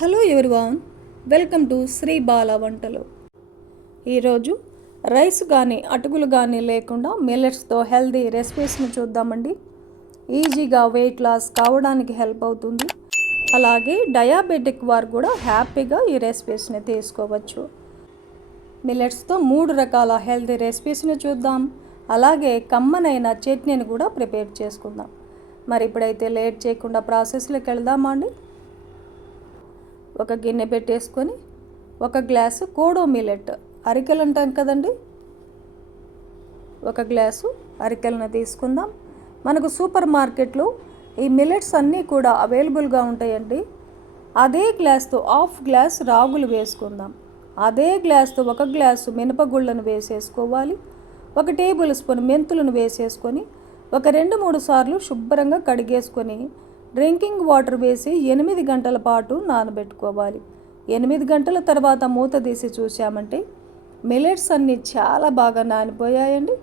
Hello everyone welcome to Sri Bala వంటలు. ఈరోజు rice కానీ అటుకులు కానీ లేకుండా మిల్లెట్స్తో హెల్దీ రెసిపీస్ని చూద్దామండి. ఈజీగా వెయిట్ లాస్ కావడానికి హెల్ప్ అవుతుంది. అలాగే డయాబెటిక్ వారు కూడా హ్యాపీగా ఈ రెసిపీస్ని తీసుకోవచ్చు. మిల్లెట్స్తో మూడు రకాల హెల్తీ రెసిపీస్ని చూద్దాం. అలాగే కమ్మనైన చట్నీని కూడా ప్రిపేర్ చేసుకుందాం. మరి ఇప్పుడైతే లేట్ చేయకుండా ప్రాసెస్లోకి వెళ్దామా అండి? ఒక గిన్నె పెట్టేసుకొని ఒక గ్లాసు కోడో మిల్లెట్. అరికెలు అంటాం కదండి? ఒక గ్లాసు అరికెలను తీసుకుందాం. మనకు సూపర్ మార్కెట్లో ఈ మిల్లెట్స్ అన్నీ కూడా అవైలబుల్గా ఉంటాయండి. అదే గ్లాస్తో హాఫ్ గ్లాస్ రాగులు వేసుకుందాం. అదే గ్లాస్తో ఒక గ్లాసు మినపగుళ్ళను వేసేసుకోవాలి. ఒక టేబుల్ స్పూన్ మెంతులను వేసేసుకొని ఒక రెండు మూడు సార్లు శుభ్రంగా కడిగేసుకొని డ్రింకింగ్ వాటర్ వేసి ఎనిమిది గంటల పాటు నానబెట్టుకోవాలి. ఎనిమిది గంటల తర్వాత మూత తీసి చూసామంటే మిలెట్స్ అన్నీ చాలా బాగా నానిపోయాయండి.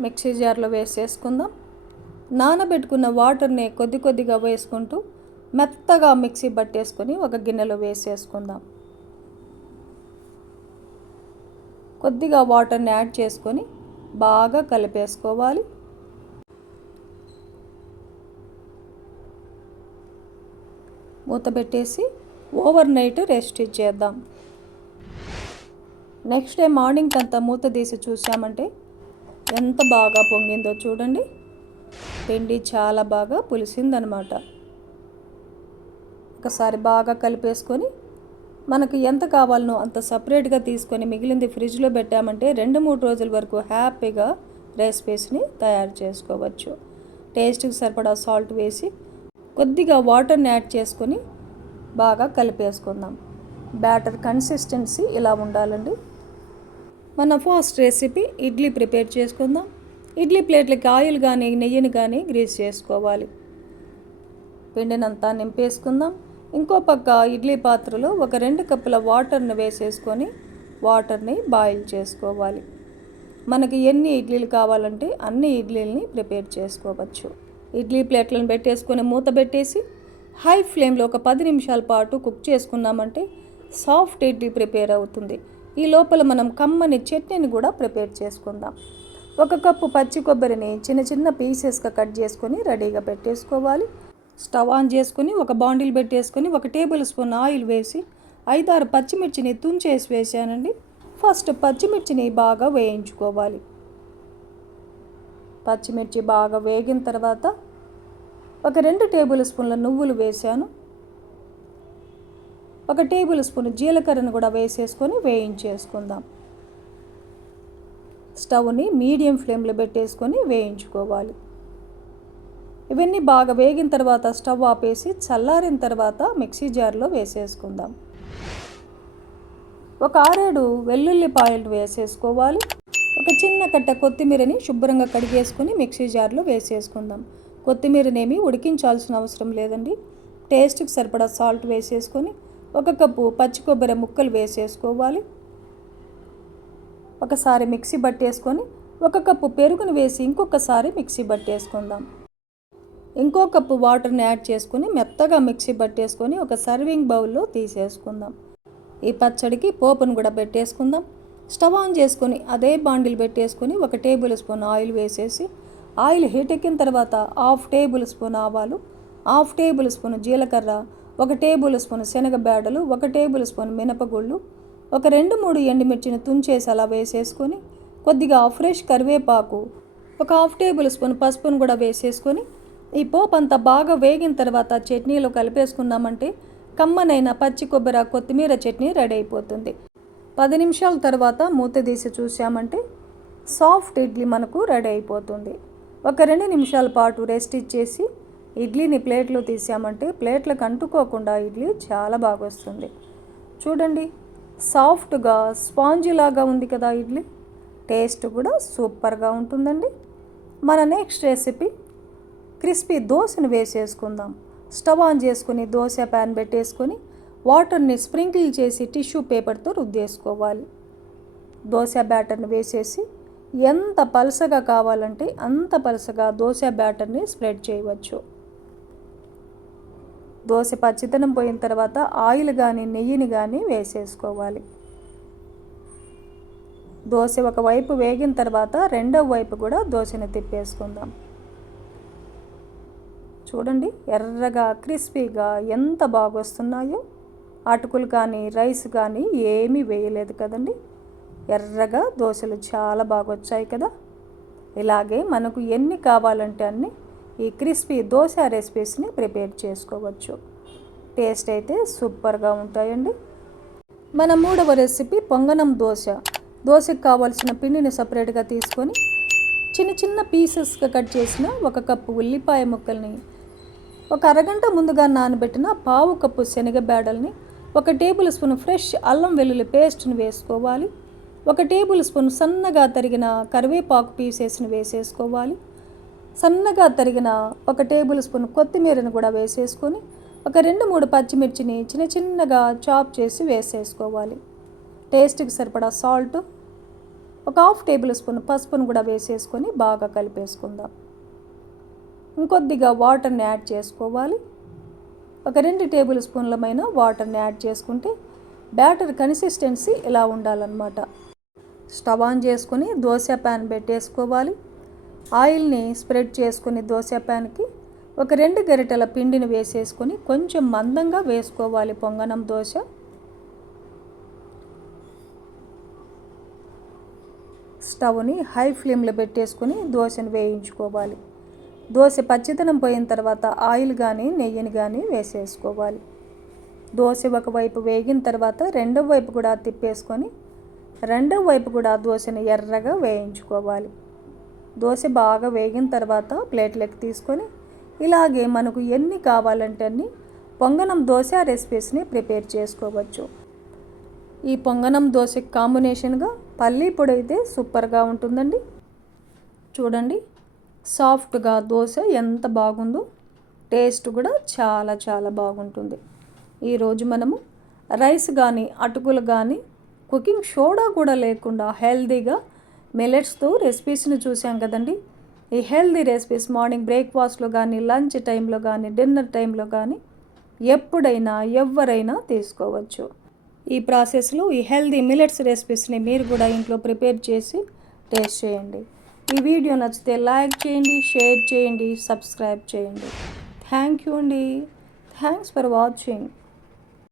మిక్సీ జార్లో వేసేసుకుందాం. నానబెట్టుకున్న వాటర్ని కొద్ది కొద్దిగా వేసుకుంటూ మెత్తగా మిక్సీ పట్టేసుకొని ఒక గిన్నెలో వేసేసుకుందాం. కొద్దిగా వాటర్ని యాడ్ చేసుకొని బాగా కలిపేసుకోవాలి. మూత పెట్టేసి ఓవర్ నైట్ రెస్ట్ ఇచ్చేద్దాం. నెక్స్ట్ డే మార్నింగ్ అంతా మూత తీసి చూసామంటే ఎంత బాగా పొంగిందో చూడండి. పిండి చాలా బాగా పులిసిందనమాట. ఒకసారి బాగా కలిపేసుకొని మనకు ఎంత కావాలనో అంత సపరేట్గా తీసుకొని మిగిలింది ఫ్రిడ్జ్లో పెట్టామంటే రెండు మూడు రోజుల వరకు హ్యాపీగా రెసిపీస్ని తయారు చేసుకోవచ్చు. టేస్ట్కి సరిపడా సాల్ట్ వేసి కొద్దిగా వాటర్ని యాడ్ చేసుకొని బాగా కలిపేసుకుందాం. బ్యాటర్ కన్సిస్టెన్సీ ఇలా ఉండాలండి. మన ఫస్ట్ రెసిపీ ఇడ్లీ ప్రిపేర్ చేసుకుందాం. ఇడ్లీ ప్లేట్లకి ఆయిల్ కానీ నెయ్యిని కానీ గ్రీస్ చేసుకోవాలి. పిండినంతా నింపేసుకుందాం. ఇంకో పక్క ఇడ్లీ పాత్రలో ఒక రెండు కప్పుల వాటర్ని వేసేసుకొని వాటర్ని బాయిల్ చేసుకోవాలి. మనకి ఎన్ని ఇడ్లీలు కావాలంటే అన్ని ఇడ్లీలని ప్రిపేర్ చేసుకోవచ్చు. ఇడ్లీ ప్లేట్లను పెట్టేసుకొని మూత పెట్టేసి హై ఫ్లేమ్లో ఒక పది నిమిషాల పాటు కుక్ చేసుకున్నామంటే సాఫ్ట్ ఇడ్లీ ప్రిపేర్ అవుతుంది. ఈ లోపల మనం కమ్మని చట్నీని కూడా ప్రిపేర్ చేసుకుందాం. ఒక కప్పు పచ్చి కొబ్బరిని చిన్న చిన్న పీసెస్గా కట్ చేసుకొని రెడీగా పెట్టేసుకోవాలి. స్టవ్ ఆన్ చేసుకొని ఒక బాండిల్ పెట్టేసుకొని ఒక టేబుల్ స్పూన్ ఆయిల్ వేసి ఐదారు పచ్చిమిర్చిని తుంచేసి వేసానండి. ఫస్ట్ పచ్చిమిర్చిని బాగా వేయించుకోవాలి. పచ్చిమిర్చి బాగా వేగిన తర్వాత ఒక రెండు టేబుల్ స్పూన్ల నువ్వులు వేసాను ఒక టేబుల్ స్పూన్ జీలకర్రను కూడా వేసేసుకొని వేయించేసుకుందాం. స్టవ్ని మీడియం ఫ్లేమ్లో పెట్టేసుకొని వేయించుకోవాలి. ఇవన్నీ బాగా వేగిన తర్వాత స్టవ్ ఆపేసి చల్లారిన తర్వాత మిక్సీ జార్లో వేసేసుకుందాం. ఒక ఆరేడు వెల్లుల్లిపాయలు వేసేసుకోవాలి. ఒక చిన్న కట్ట కొత్తిమీరని శుభ్రంగా కడిగేసుకొని మిక్సీ జార్లో వేసేసుకుందాం. కొత్తిమీరనేమి ఉడికించాల్సిన అవసరం లేదండి. టేస్ట్కి సరిపడా సాల్ట్ వేసేసుకొని ఒక కప్పు పచ్చి కొబ్బరి ముక్కలు వేసేసుకోవాలి. ఒకసారి మిక్సీ పట్టేసుకొని ఒక కప్పు పెరుగును వేసి ఇంకొకసారి మిక్సీ పట్టేసుకుందాం ఇంకో కప్పు వాటర్ని యాడ్ చేసుకుని మెత్తగా మిక్సీ పట్టేసుకొని ఒక సర్వింగ్ బౌల్లో తీసేసుకుందాం. ఈ పచ్చడికి పోపును కూడా పెట్టేసుకుందాం. స్టవ్ ఆన్ చేసుకొని అదే బాండిల్ పెట్టేసుకొని ఒక టేబుల్ స్పూన్ ఆయిల్ వేసేసి ఆయిల్ హీట్ ఎక్కిన తర్వాత హాఫ్ టేబుల్ స్పూన్ ఆవాలు హాఫ్ టేబుల్ స్పూన్ జీలకర్ర ఒక టేబుల్ స్పూన్ శనగ బ్యాడలు ఒక టేబుల్ స్పూన్ మినపగుళ్ళు ఒక రెండు మూడు ఎండుమిర్చిని తుంచేసి అలా వేసేసుకొని కొద్దిగా ఫ్రెష్ కరివేపాకు ఒక హాఫ్ టేబుల్ స్పూన్ పసుపును కూడా వేసేసుకొని ఈ పోపు అంతా బాగా వేగిన తర్వాత చట్నీలో కలిపేసుకున్నామంటే కమ్మనైన పచ్చి కొబ్బరి కొత్తిమీర చట్నీ రెడీ అయిపోతుంది. పది నిమిషాల తర్వాత మూత తీసి చూసామంటే సాఫ్ట్ ఇడ్లీ మనకు రెడీ అయిపోతుంది. ఒక రెండు నిమిషాల పాటు రెస్ట్ ఇచ్చేసి ఇడ్లీని ప్లేట్లో తీసామంటే ప్లేట్లకు అంటుకోకుండా ఇడ్లీ చాలా బాగా వస్తుంది. చూడండి సాఫ్ట్గా స్పాంజీ లాగా ఉంది కదా ఇడ్లీ. టేస్ట్ కూడా సూపర్గా ఉంటుందండి. మన నెక్స్ట్ రెసిపీ క్రిస్పీ దోశను వేసేసుకుందాం. స్టవ్ ఆన్ చేసుకుని దోశ ప్యాన్ పెట్టేసుకొని వాటర్ని స్ప్రింకిల్ చేసి టిష్యూ పేపర్తో రుద్దేసుకోవాలి. దోశ బ్యాటర్ని వేసేసి ఎంత పలసగా కావాలంటే అంత పలసగా దోశ బ్యాటర్ని స్ప్రెడ్ చేయవచ్చు. దోశ పచ్చితనం పోయిన తర్వాత ఆయిల్ కానీ నెయ్యిని కానీ వేసేసుకోవాలి. దోశ ఒకవైపు వేగిన తర్వాత రెండవ వైపు కూడా దోశని తిప్పేసుకుందాం. చూడండి ఎర్రగా క్రిస్పీగా ఎంత బాగొస్తున్నాయో. అటుకులు కానీ రైస్ కానీ ఏమీ వేయలేదు కదండి. ఎర్రగా దోశలు చాలా బాగా వచ్చాయి కదా. ఇలాగే మనకు ఎన్ని కావాలంటే అన్ని ఈ క్రిస్పీ దోశ రెసిపీస్ని ప్రిపేర్ చేసుకోవచ్చు. టేస్ట్ అయితే సూపర్గా ఉంటాయండి. మన మూడవ రెసిపీ పొంగనం దోశ. దోశకు కావాల్సిన పిండిని సపరేట్గా తీసుకొని చిన్న చిన్న పీసెస్గా కట్ చేసిన ఒక కప్పు ఉల్లిపాయ ముక్కల్ని ఒక అరగంట ముందుగా నానబెట్టిన పావు కప్పు శనగ బేడల్ని ఒక టేబుల్ స్పూన్ ఫ్రెష్ అల్లం వెల్లుల్లి పేస్ట్ని వేసుకోవాలి. ఒక టేబుల్ స్పూన్ సన్నగా తరిగిన కరివేపాకు పీసెస్ని వేసేసుకోవాలి. సన్నగా తరిగిన ఒక టేబుల్ స్పూన్ కొత్తిమీరను కూడా వేసేసుకొని ఒక రెండు మూడు పచ్చిమిర్చిని చిన్న చిన్నగా చాప్ చేసి వేసేసుకోవాలి. టేస్ట్కి సరిపడా సాల్ట్ ఒక హాఫ్ టేబుల్ స్పూన్ పసుపును కూడా వేసేసుకొని బాగా కలిపేసుకుందాం. ఇంకొద్దిగా వాటర్ని యాడ్ చేసుకోవాలి. ఒక రెండు టేబుల్ స్పూన్లమైన వాటర్ని యాడ్ చేసుకుంటే బ్యాటర్ కన్సిస్టెన్సీ ఇలా ఉండాలన్నమాట. స్టవ్ ఆన్ చేసుకొని దోశ ప్యాన్ పెట్టేసుకోవాలి. ఆయిల్ని స్ప్రెడ్ చేసుకుని దోశ ప్యాన్కి ఒక రెండు గరిటెల పిండిని వేసేసుకొని కొంచెం మందంగా వేసుకోవాలి పొంగనం దోశ. స్టవ్ని హై ఫ్లేమ్లో పెట్టేసుకొని దోశను వేయించుకోవాలి. దోశ పచ్చితనం పోయిన తర్వాత ఆయిల్ కానీ నెయ్యిని కానీ వేసేసుకోవాలి. దోశ ఒకవైపు వేగిన తర్వాత రెండవ వైపు కూడా తిప్పేసుకొని రెండవ వైపు కూడా దోశని ఎర్రగా వేయించుకోవాలి. దోశ బాగా వేగిన తర్వాత ప్లేట్లోకి తీసుకొని ఇలాగే మనకు ఎన్ని కావాలంటే అన్ని పొంగనం దోశ రెసిపీస్ని ప్రిపేర్ చేసుకోవచ్చు. ఈ పొంగనం దోశకి కాంబినేషన్గా పల్లీ పొడి అయితే సూపర్గా ఉంటుందండి. చూడండి సాఫ్ట్గా దోశ ఎంత బాగుందో టేస్ట్ కూడా చాలా చాలా బాగుంటుంది. ఈరోజు మనము రైస్ కానీ అటుకులు కానీ కుకింగ్ సోడా కూడా లేకుండా హెల్దీగా మిలెట్స్తో రెసిపీస్ని చూసాం కదండి. ఈ హెల్దీ రెసిపీస్ మార్నింగ్ బ్రేక్ఫాస్ట్లో కానీ లంచ్ టైంలో కానీ డిన్నర్ టైంలో కానీ ఎప్పుడైనా ఎవరైనా తీసుకోవచ్చు. ఈ ప్రాసెస్లో ఈ హెల్దీ మిలెట్స్ రెసిపీస్ని మీరు కూడా ఇంట్లో ప్రిపేర్ చేసి టేస్ట్ చేయండి. ఈ వీడియో నచ్చితే లైక్ చేయండి షేర్ చేయండి సబ్స్క్రైబ్ చేయండి. థ్యాంక్ యూ అండి. Thanks for watching.